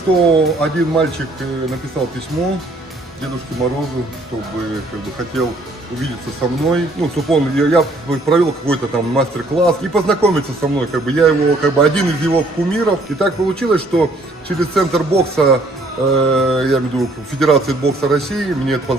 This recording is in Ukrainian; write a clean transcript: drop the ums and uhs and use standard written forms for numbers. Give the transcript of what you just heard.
что один мальчик написал письмо Дедушке Морозу, чтобы хотел увидеться со мной, ну, чтобы я провел какой-то там мастер-класс и познакомиться со мной, я его, один из его кумиров. И так получилось, что через центр бокса, я имею в виду Федерации бокса России, мне позвонили.